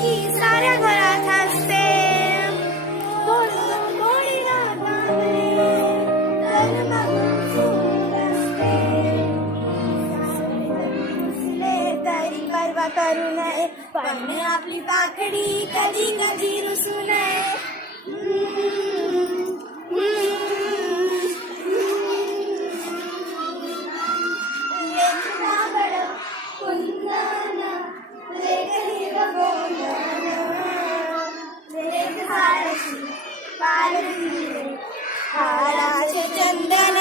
ही साऱ्या घरात असते. गोडी रागावले तर मग सूर असते. रुसले तरी परवा करू नये, पण आपली पाखडी कधी कधी रुसू नये. हाराचे चंदन